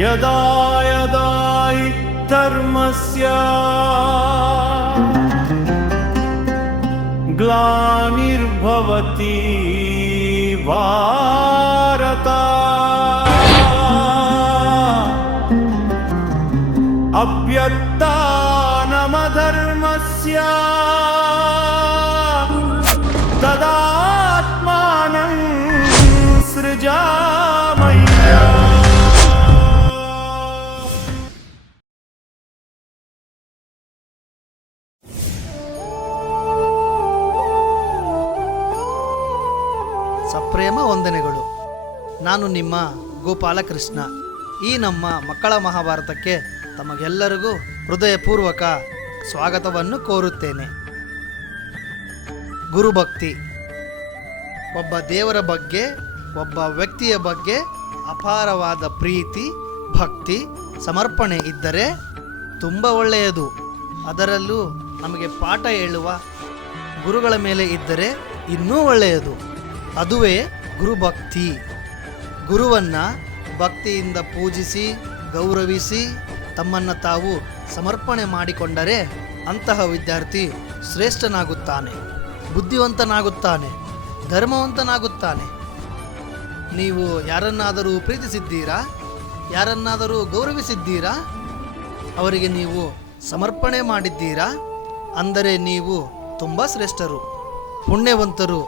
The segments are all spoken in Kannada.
ಯದಾ ಯದಾ ಹಿ ಧರ್ಮಸ್ಯ ಗ್ಲಾನಿರ್ಭವತಿ ಭಾರತ ಅಭ್ಯುತ್ಥಾನಮಧರ್ಮಸ್ಯ ತದಾತ್ಮಾನಂ ಸೃಜಾಮಯ. ಸಪ್ರೇಮ ವಂದನೆಗಳು. ನಾನು ನಿಮ್ಮ ಗೋಪಾಲಕೃಷ್ಣ. ಈ ನಮ್ಮ ಮಕ್ಕಳ ಮಹಾಭಾರತಕ್ಕೆ ತಮಗೆಲ್ಲರಿಗೂ ಹೃದಯಪೂರ್ವಕ ಸ್ವಾಗತವನ್ನು ಕೋರುತ್ತೇನೆ. ಗುರುಭಕ್ತಿ. ಒಬ್ಬ ದೇವರ ಬಗ್ಗೆ, ಒಬ್ಬ ವ್ಯಕ್ತಿಯ ಬಗ್ಗೆ ಅಪಾರವಾದ ಪ್ರೀತಿ, ಭಕ್ತಿ, ಸಮರ್ಪಣೆ ಇದ್ದರೆ ತುಂಬ ಒಳ್ಳೆಯದು. ಅದರಲ್ಲೂ ನಮಗೆ ಪಾಠ ಹೇಳುವ ಗುರುಗಳ ಮೇಲೆ ಇದ್ದರೆ ಇನ್ನೂ ಒಳ್ಳೆಯದು. ಅದುವೇ ಗುರುಭಕ್ತಿ. ಗುರುವನ್ನು ಭಕ್ತಿಯಿಂದ ಪೂಜಿಸಿ, ಗೌರವಿಸಿ, ತಮ್ಮನ್ನು ತಾವು ಸಮರ್ಪಣೆ ಮಾಡಿಕೊಂಡರೆ ಅಂತಹ ವಿದ್ಯಾರ್ಥಿ ಶ್ರೇಷ್ಠನಾಗುತ್ತಾನೆ, ಬುದ್ಧಿವಂತನಾಗುತ್ತಾನೆ, ಧರ್ಮವಂತನಾಗುತ್ತಾನೆ. ನೀವು ಯಾರನ್ನಾದರೂ ಪ್ರೀತಿಸಿದ್ದೀರಾ? ಯಾರನ್ನಾದರೂ ಗೌರವಿಸಿದ್ದೀರಾ? ಅವರಿಗೆ ನೀವು ಸಮರ್ಪಣೆ ಮಾಡಿದ್ದೀರಾ? ಅಂದರೆ ನೀವು ತುಂಬ ಶ್ರೇಷ್ಠರು, ಪುಣ್ಯವಂತರು.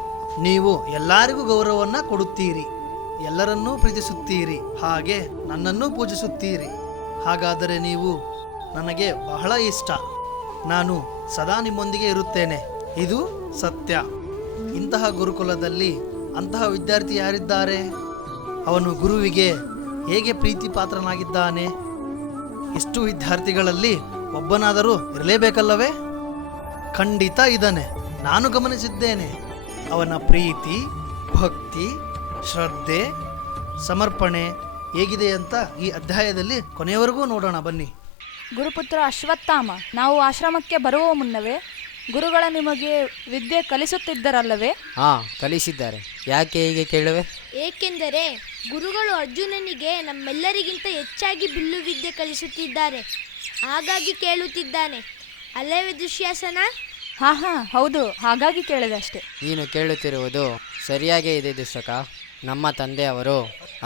ನೀವು ಎಲ್ಲರಿಗೂ ಗೌರವವನ್ನು ಕೊಡುತ್ತೀರಿ, ಎಲ್ಲರನ್ನೂ ಪ್ರೀತಿಸುತ್ತೀರಿ, ಹಾಗೆ ನನ್ನನ್ನೂ ಪೂಜಿಸುತ್ತೀರಿ. ಹಾಗಾದರೆ ನೀವು ನನಗೆ ಬಹಳ ಇಷ್ಟ. ನಾನು ಸದಾ ನಿಮ್ಮೊಂದಿಗೆ ಇರುತ್ತೇನೆ, ಇದು ಸತ್ಯ. ಇಂತಹ ಗುರುಕುಲದಲ್ಲಿ ಅಂತಹ ವಿದ್ಯಾರ್ಥಿ ಯಾರಿದ್ದಾರೆ? ಅವನು ಗುರುವಿಗೆ ಹೇಗೆ ಪ್ರೀತಿ ಪಾತ್ರನಾಗಿದ್ದಾನೆ? ಇಷ್ಟು ವಿದ್ಯಾರ್ಥಿಗಳಲ್ಲಿ ಒಬ್ಬನಾದರೂ ಇರಲೇಬೇಕಲ್ಲವೇ? ಖಂಡಿತ ಇದ್ದಾನೆ. ನಾನು ಗಮನಿಸಿದ್ದೇನೆ. ಅವನ ಪ್ರೀತಿ, ಭಕ್ತಿ, ಶ್ರದ್ಧೆ, ಸಮರ್ಪಣೆ ಹೇಗಿದೆ ಅಂತ ಈ ಅಧ್ಯಾಯದಲ್ಲಿ ಕೊನೆಯವರೆಗೂ ನೋಡೋಣ ಬನ್ನಿ. ಗುರುಪುತ್ರ ಅಶ್ವತ್ಥಾಮ, ನಾವು ಆಶ್ರಮಕ್ಕೆ ಬರುವ ಮುನ್ನವೇ ಗುರುಗಳ ನಿಮಗೆ ವಿದ್ಯೆ ಕಲಿಸುತ್ತಿದ್ದರಲ್ಲವೇ? ಕಲಿಸಿದ್ದಾರೆ. ಯಾಕೆ ಹೀಗೆ ಕೇಳುವೆ? ಏಕೆಂದರೆ ಗುರುಗಳು ಅರ್ಜುನನಿಗೆ ನಮ್ಮೆಲ್ಲರಿಗಿಂತ ಹೆಚ್ಚಾಗಿ ಬಿಲ್ಲು ವಿದ್ಯೆ ಕಲಿಸುತ್ತಿದ್ದಾರೆ, ಹಾಗಾಗಿ ಕೇಳುತ್ತಿದ್ದಾನೆ. ಅಲ್ಲವೇ ದುಶ್ಯಾಸನ? ಹೌದು, ಹಾಗಾಗಿ ಕೇಳಿದೆ ಅಷ್ಟೇ. ನೀನು ಕೇಳುತ್ತಿರುವುದು ಸರಿಯಾಗೇ ಇದೆ ದುಷ್ಟಕ. ನಮ್ಮ ತಂದೆಯವರು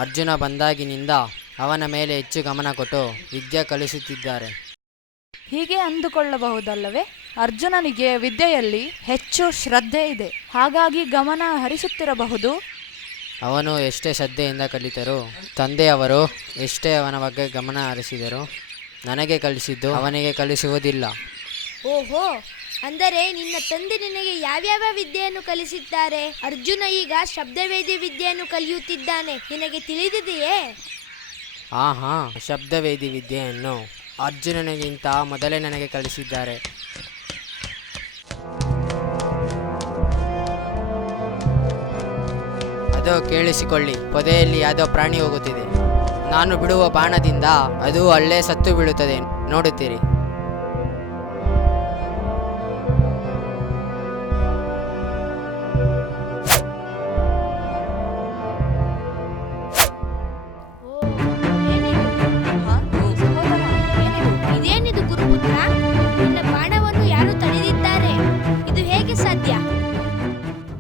ಅರ್ಜುನ ಬಂದಾಗಿನಿಂದ ಅವನ ಮೇಲೆ ಹೆಚ್ಚು ಗಮನ ಕೊಟ್ಟು ವಿದ್ಯೆ ಕಲಿಸುತ್ತಿದ್ದಾರೆ. ಹೀಗೆ ಅಂದುಕೊಳ್ಳಬಹುದಲ್ಲವೇ? ಅರ್ಜುನನಿಗೆ ವಿದ್ಯೆಯಲ್ಲಿ ಹೆಚ್ಚು ಶ್ರದ್ಧೆ ಇದೆ, ಹಾಗಾಗಿ ಗಮನ ಹರಿಸುತ್ತಿರಬಹುದು. ಅವನು ಎಷ್ಟೇ ಶ್ರದ್ಧೆಯಿಂದ ಕಲಿತರೂ, ತಂದೆಯವರು ಎಷ್ಟೇ ಅವನ ಬಗ್ಗೆ ಗಮನ ಹರಿಸಿದರೂ ನನಗೆ ಕಲಿಸಿದ್ದು ಅವನಿಗೆ ಕಲಿಸುವುದಿಲ್ಲ. ಓಹೋ, ಅಂದರೆ ನಿನ್ನ ತಂದೆ ನಿನಗೆ ಯಾವ್ಯಾವ ವಿದ್ಯೆಯನ್ನು ಕಲಿಸಿದ್ದಾರೆ? ಅರ್ಜುನ ಈಗ ಶಬ್ದವೇದಿ ವಿದ್ಯೆಯನ್ನು ಕಲಿಯುತ್ತಿದ್ದಾನೆ, ನಿನಗೆ ತಿಳಿದಿದೆಯೇ? ಶಬ್ದವೇದಿ ವಿದ್ಯೆಯನ್ನು ಅರ್ಜುನನಿಗಿಂತ ಮೊದಲೇ ನನಗೆ ಕಲಿಸಿದ್ದಾರೆ. ಅದು ಕೇಳಿಸಿಕೊಳ್ಳಿ, ಪೊದೆಯಲ್ಲಿ ಯಾವುದೋ ಪ್ರಾಣಿ ಹೋಗುತ್ತಿದೆ. ನಾನು ಬಿಡುವ ಬಾಣದಿಂದ ಅದು ಅಲ್ಲೇ ಸತ್ತು ಬೀಳುತ್ತದೆ, ನೋಡುತ್ತೀರಿ. ಇದೇನಿದು ಗುರುಪುತ್ರ? ನಿನ್ನ ಬಾಣವನ್ನು ಯಾರು ತಡೆದಿದ್ದಾರೆ? ಇದು ಹೇಗೆ ಸಾಧ್ಯ?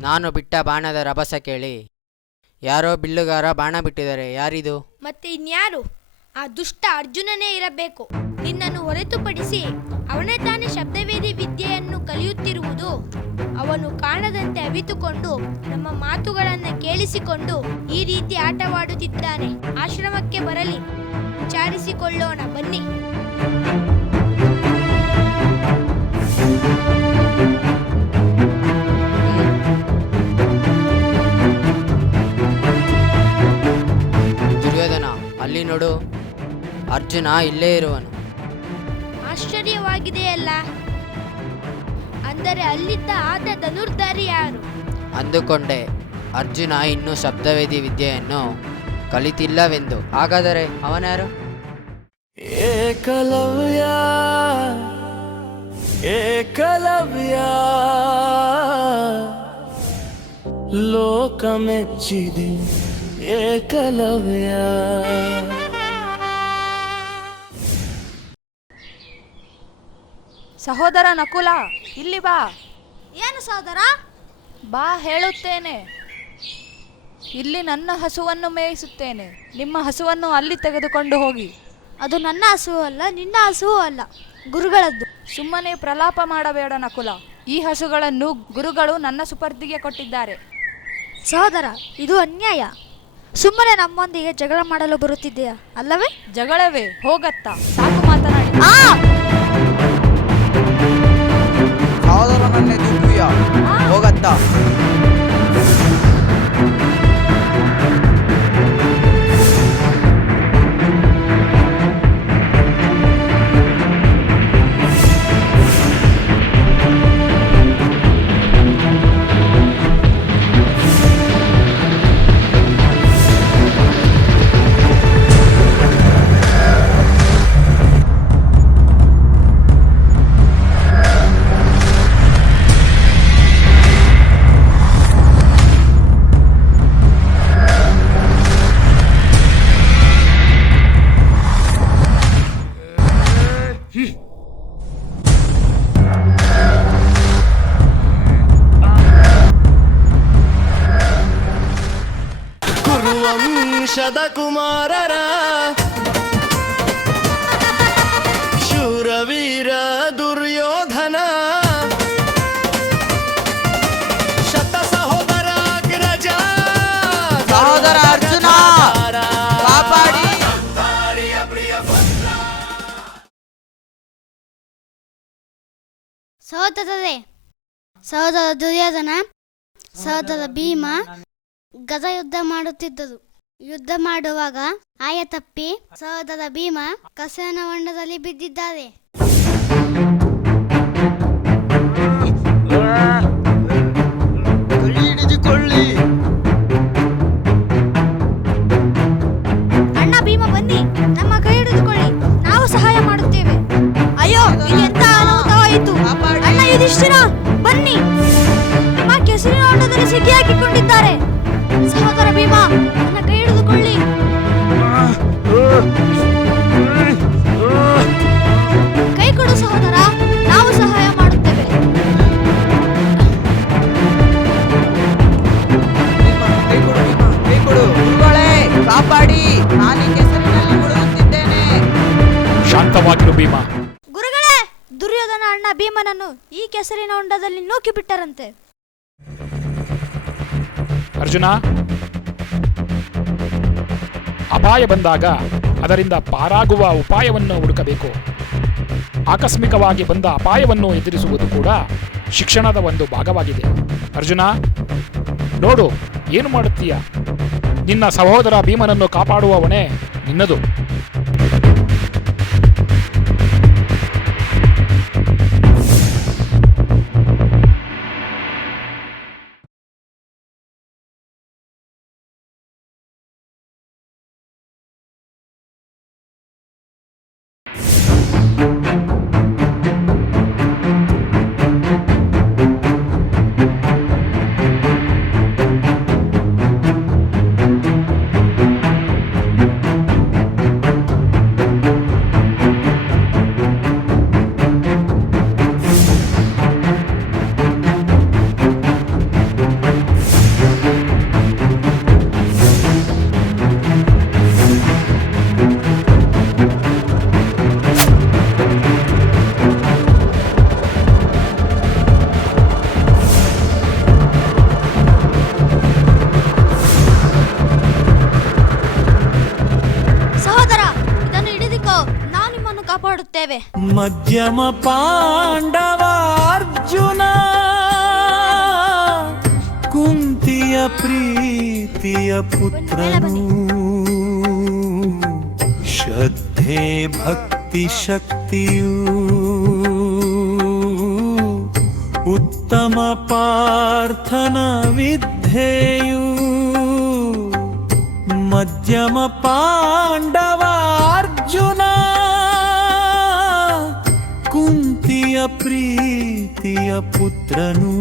ನಾನು ಬಿಟ್ಟ ಬಾಣದ ರಭಸ ಕೇಳಿ ಯಾರೋ ಬಿಲ್ಲುಗಾರ ಬಾಣ ಬಿಟ್ಟಿದ್ದಾರೆ. ಯಾರಿದು? ಮತ್ತೆ ಇನ್ಯಾರು? ಆ ದುಷ್ಟ ಅರ್ಜುನನೇ ಇರಬೇಕು. ನಿನ್ನನ್ನು ಹೊರತುಪಡಿಸಿ ಅವನೇ ತಾನೇ ಶಬ್ದವೇದಿ ವಿದ್ಯೆಯನ್ನು ಕಲಿಯುತ್ತಿರುವುದು. ಅವನು ಕಾಣದಂತೆ ಅವಿತುಕೊಂಡು ನಮ್ಮ ಮಾತುಗಳನ್ನು ಕೇಳಿಸಿಕೊಂಡು ಈ ರೀತಿ ಆಟವಾಡುತ್ತಿದ್ದಾನೆ. ಆಶ್ರಮಕ್ಕೆ ಬರಲಿ, ವಿಚಾರಿಸಿಕೊಳ್ಳೋಣ ಬನ್ನಿ. ದುರ್ಯೋಧನ, ಅಲ್ಲಿ ನೋಡು, ಅರ್ಜುನ ಇಲ್ಲೇ ಇರುವನು. ಆಶ್ಚರ್ಯವಾಗಿದೆಯಲ್ಲ. ಅಂದರೆ ಅಲ್ಲಿದ್ದ ಆತ ಧನುರ್ಧಾರಿ ಯಾರು? ಅಂದುಕೊಂಡೆ ಅರ್ಜುನ ಇನ್ನೂ ಶಬ್ದವೇದಿ ವಿದ್ಯೆಯನ್ನು ಕಲಿತಿಲ್ಲವೆಂದು. ಹಾಗಾದರೆ ಅವನ್ಯಾರು? ಏಕಲವ್ಯ ಏಕಲವ್ಯ ಲೋಕ ಮೆಚ್ಚಿದೆ ಏಕಲವ್ಯ. ಸಹೋದರ ನಕುಲ, ಇಲ್ಲಿ ಬಾ. ಏನು ಸಹೋದರ? ಬಾ ಹೇಳುತ್ತೇನೆ. ಇಲ್ಲಿ ನನ್ನ ಹಸುವನ್ನು ಮೇಯಿಸುತ್ತೇನೆ. ನಿಮ್ಮ ಹಸುವನ್ನು ಅಲ್ಲಿ ತೆಗೆದುಕೊಂಡು ಹೋಗಿ. ಅದು ನನ್ನ ಹಸುವು ಅಲ್ಲ, ನಿನ್ನ ಹಸುವು ಅಲ್ಲ, ಗುರುಗಳದ್ದು. ಸುಮ್ಮನೆ ಪ್ರಲಾಪ ಮಾಡಬೇಡ ನಕುಲ. ಈ ಹಸುಗಳನ್ನು ಗುರುಗಳು ನನ್ನ ಸುಪರ್ದಿಗೆ ಕೊಟ್ಟಿದ್ದಾರೆ. ಸಹೋದರ, ಇದು ಅನ್ಯಾಯ. ಸುಮ್ಮನೆ ನಮ್ಮೊಂದಿಗೆ ಜಗಳ ಮಾಡಲು ಬರುತ್ತಿದೆಯಾ ಅಲ್ಲವೇ? ಜಗಳವೇ? ಹೋಗತ್ತ, ಸಾಕು ಮಾತನಾಡಿ. ಸಹೋದರನನ್ನೇ ದೂಕುಯ ಹೋಗತ್ತ. ಕುರುವಂಶದ ಕುಮಾರರ ಶೂರವೀರ ದುರ್ಯೋಧನ ಶತ ಸಹೋದರ ಅಗ್ರಜ ಸಹೋದರ ಅರ್ಜುನ ಕಾಪಾಡಿ. ಸಹೋದರ ದುರ್ಯೋಧನ, ಸಹೋದರ ಭೀಮ ಗದ ಯುದ್ಧ ಮಾಡುತ್ತಿದ್ದರು. ಯುದ್ಧ ಮಾಡುವಾಗ ಆಯ ತಪ್ಪಿ ಸಹೋದರ ಭೀಮ ಕಸನ ಹೊಂಡದಲ್ಲಿ ಬಿದ್ದಿದ್ದಾರೆ. ಹಿಡಿದುಕೊಳ್ಳಿ. ಅಣ್ಣ ಭೀಮ, ಬನ್ನಿ, ನಮ್ಮ ಕೈ ಹಿಡಿದುಕೊಳ್ಳಿ, ನಾವು ಸಹಾಯ ಮಾಡುತ್ತೇವೆ. ಅಯ್ಯೋ, ಇದೆಂತ ಅನಾಹುತವಾಯಿತು? ಅಣ್ಣ ಯುಧಿಷ್ಠಿರ, ಬನ್ನಿ, ನಿಮ್ಮ ಕೆಸರಿನ ಹೊಂಡದಲ್ಲಿ ಸಿಕ್ಕಿಹಾಕಿಕೊಂಡಿದ್ದಾರೆ. ಸಹೋದರ ಭೀಮ, ನನ್ನ ಕೈ ಹಿಡಿದುಕೊಳ್ಳಿ. ಕೈ ಕೊಡು ಸಹೋದರ, ನಾವು ಸಹಾಯ ಮಾಡುತ್ತೇವೆ. ಕೈ ಕೊಡು ಭೀಮ, ಕೈ ಕೊಡು. ಗುರುಗಳೇ ಕಾಪಾಡಿ, ನಾನು ಈ ಕೆಸರಿನಲ್ಲಿ ಮುಳುಗುತ್ತಿದ್ದೇನೆ. ಶಾಂತವಾಗಿರು ಭೀಮ. ಗುರುಗಳೇ, ದುರ್ಯೋಧನ ಅಣ್ಣ ಭೀಮನನ್ನು ಈ ಕೆಸರಿನ ಹೊಂಡದಲ್ಲಿ ನೂಕಿ ಬಿಟ್ಟರಂತೆ. ಅರ್ಜುನ, ಅಪಾಯ ಬಂದಾಗ ಅದರಿಂದ ಪಾರಾಗುವ ಉಪಾಯವನ್ನು ಹುಡುಕಬೇಕು. ಆಕಸ್ಮಿಕವಾಗಿ ಬಂದ ಅಪಾಯವನ್ನು ಎದುರಿಸುವುದು ಕೂಡ ಶಿಕ್ಷಣದ ಒಂದು ಭಾಗವಾಗಿದೆ. ಅರ್ಜುನ, ನೋಡು, ಏನು ಮಾಡುತ್ತೀಯ? ನಿನ್ನ ಸಹೋದರ ಭೀಮನನ್ನು ಕಾಪಾಡುವ ಹೊಣೆ ನಿನ್ನದು. ಕಾಪಾಡುತ್ತೇವೆ. ಮಧ್ಯಮ ಪಾಂಡವಾರ್ಜುನ ಕುಂತಿಯ ಪ್ರೀತಿಯ ಪುತ್ರನು, ಶ್ರದ್ಧೆ ಭಕ್ತಿ ಶಕ್ತಿಯು ಉತ್ತಮ ಪಾರ್ಥನ ವಿದ್ಯೆಯು. ಮಧ್ಯಮ ಪಾಂಡವಾರ್ಜುನ ಕುಂತಿಯ ಪ್ರೀತಿಯ ಪುತ್ರನು,